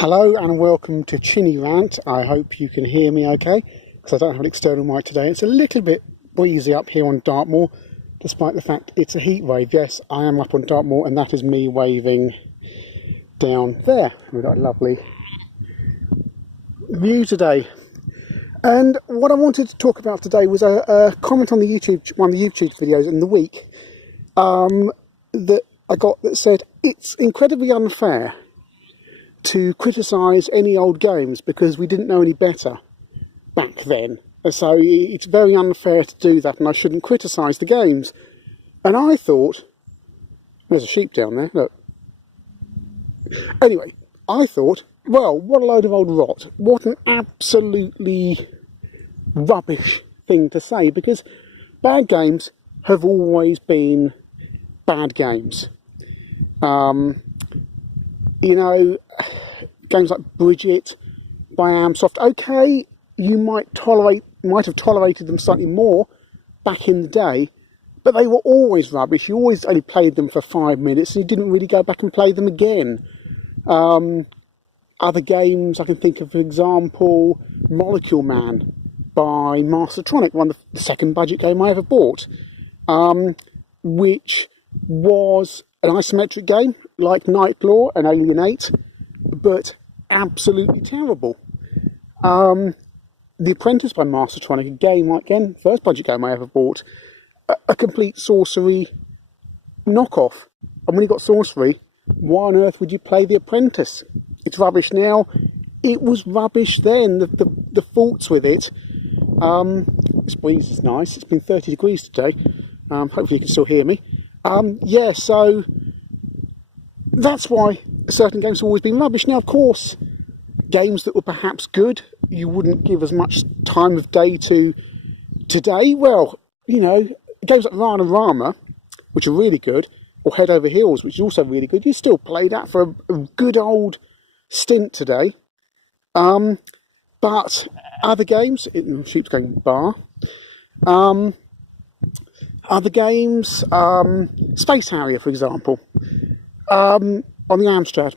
Hello and welcome to Chinnyrant. I hope you can hear me okay, because I don't have an external mic today. It's a little bit breezy up here on Dartmoor, despite the fact it's a heat wave. Yes, I am up on Dartmoor, and that is me waving down there. We've got a lovely view today. And what I wanted to talk about today was a comment on the one of the YouTube videos in the week that I got that said it's incredibly unfair to criticise any old games because we didn't know any better back then. So it's very unfair to do that, and I shouldn't criticise the games. And I thought, there's a sheep down there, look. Anyway, I thought, well, what a load of old rot. What an absolutely rubbish thing to say, because bad games have always been bad games. You know, games like Bridget by Amsoft, okay, you might have tolerated them slightly more back in the day, but they were always rubbish. You always only played them for 5 minutes and you didn't really go back and play them again. Other games I can think of, for example, Molecule Man by Mastertronic, the second budget game I ever bought, which was an isometric game like Nightclaw and Alien 8, but absolutely terrible. The Apprentice by Mastertronic, a game, again, first budget game I ever bought, a complete sorcery knockoff. And when you got sorcery, why on earth would you play The Apprentice? It's rubbish now. It was rubbish then. The faults with it. This breeze is nice. It's been 30 degrees today. Hopefully you can still hear me. Yeah, so that's why certain games have always been rubbish. Now, of course, games that were perhaps good, you wouldn't give as much time of day to today. Well, you know, games like Rana Rama, which are really good, or Head Over Heels, which is also really good, you still play that for a good old stint today. But other games, sheep's going bar. Other games, Space Harrier, for example, on the Amstrad,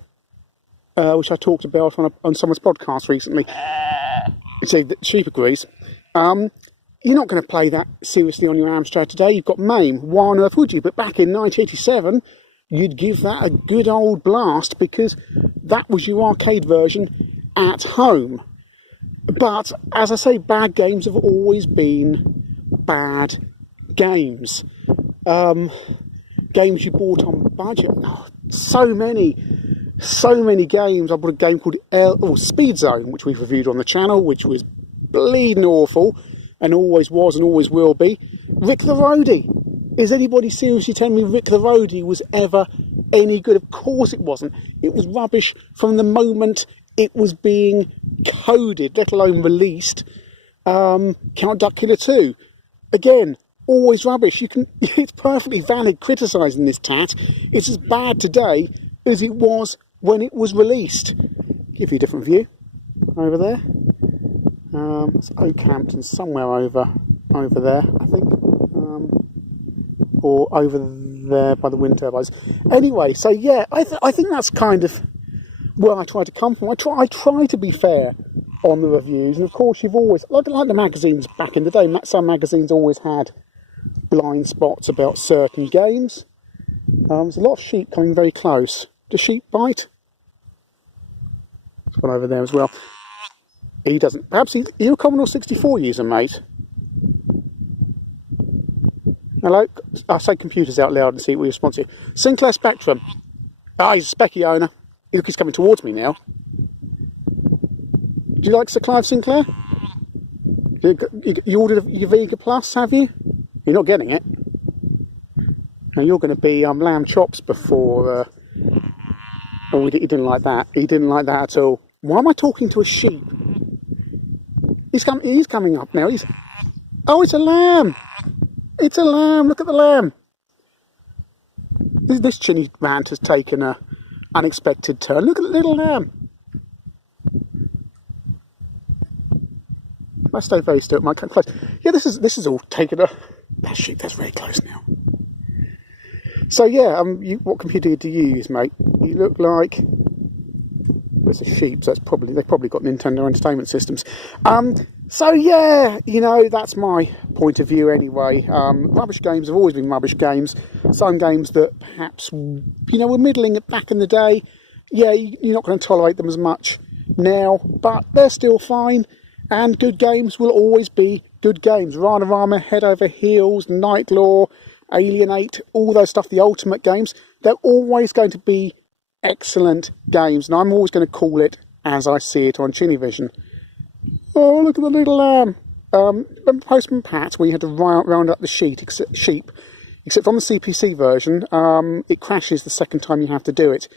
which I talked about on someone's podcast recently. So the sheep agrees. You're not going to play that seriously on your Amstrad today. You've got MAME. Why on earth would you? But back in 1987, you'd give that a good old blast because that was your arcade version at home. But, as I say, bad games have always been bad games. Games you bought on budget. Oh, so many games. I bought a game called Speed Zone, which we've reviewed on the channel, which was bleeding awful, and always was and always will be. Rick the Roadie. Is anybody seriously telling me Rick the Roadie was ever any good? Of course it wasn't. It was rubbish from the moment it was being coded, let alone released. Count Duckula 2. Again, always rubbish. It's perfectly valid criticising this tat. It's as bad today as it was when it was released. Give you a different view over there. It's Oakhampton, somewhere over there, I think, or over there by the wind turbines. Anyway, so yeah, I think that's kind of where I try to come from. I try to be fair on the reviews, and of course you've always, like the magazines back in the day, some magazines always had blind spots about certain games. There's a lot of sheep coming very close. Does sheep bite? There's one over there as well. He doesn't. Perhaps you're a Commodore 64 user, mate. Hello? I'll say computers out loud and see what you respond to. Sinclair Spectrum. He's a Specky owner. Look, he's coming towards me now. Do you like Sir Clive Sinclair? You ordered your Vega Plus, have you? You're not getting it. Now you're going to be lamb chops before... Oh, he didn't like that. He didn't like that at all. Why am I talking to a sheep? He's coming up now. Oh, it's a lamb. It's a lamb. Look at the lamb. This Chinnyrant has taken a unexpected turn. Look at the little lamb. I stay very still. Might come close. Yeah, this is all taken a. That sheep. That's very close now. So yeah, what computer do you use, mate? You look like It's a sheep, so it's they've probably got Nintendo Entertainment Systems. So yeah, you know, that's my point of view anyway. Rubbish games have always been rubbish games. Some games that perhaps, you know, were middling back in the day. Yeah, you're not going to tolerate them as much now, but they're still fine. And good games will always be good games. Rana, Head Over Heels, Night Law, Alienate, all those stuff, the Ultimate games, they're always going to be excellent games. And I'm always going to call it as I see it on Chinnyvision. Oh, look at the little lamb. When Postman Pat, we had to round up the sheep, except on the CPC version, it crashes the second time you have to do it.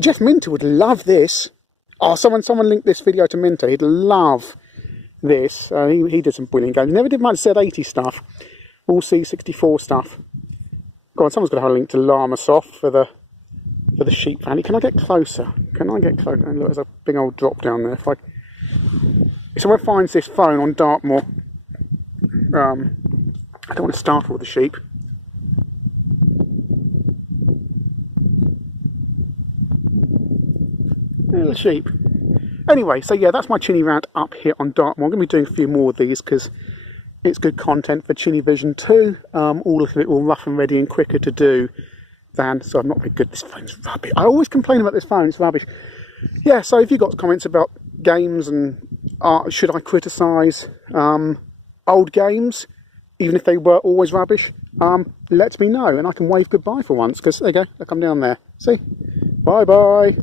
Jeff Minter would love this. Oh, someone linked this video to Minter. He'd love this. He did some brilliant games. Never did much Z80 stuff. All C64 stuff. Go on, someone's got to have a link to Llamasoft for the sheep fan. Can I get closer? Can I get closer? Look, there's a big old drop down there. If someone finds this phone on Dartmoor, I don't want to startle the sheep. Little sheep. Anyway, so yeah, that's my Chinnyrant up here on Dartmoor. I'm going to be doing a few more of these because it's good content for Chinnyvision too. All a little bit more rough and ready and quicker to do than. So I'm not very good. This phone's rubbish. I always complain about this phone. It's rubbish. Yeah. So if you've got comments about games and should I criticise old games, even if they were always rubbish, let me know and I can wave goodbye for once. Because there you go. Look, I'm down there. See. Bye bye.